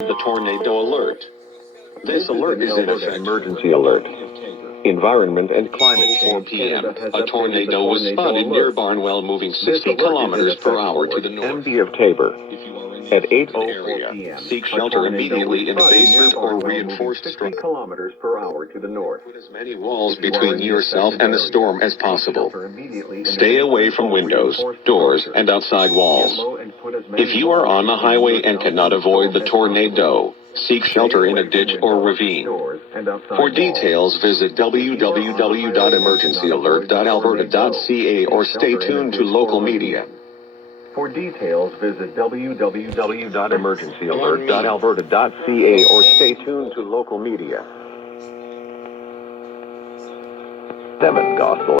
The tornado alert. This alert is in effect. Emergency alert. Environment and climate Oh, 4 change. p.m. A tornado was spotted near Barnwell, moving 60 kilometers per hour to the north. MD of Tabor. At 8:04 Area. p.m. Seek shelter immediately in a basement or reinforced 60 structure. kilometers per hour to the north. Put as many walls between yourself and the storm as possible. Stay away from windows, doors, and outside walls. If you are on the highway and cannot avoid the tornado, seek shelter in a ditch or ravine. For details, visit www.emergencyalert.alberta.ca or stay tuned to local media. For details, visit www.emergencyalert.alberta.ca or stay tuned to local media. 7 Gospel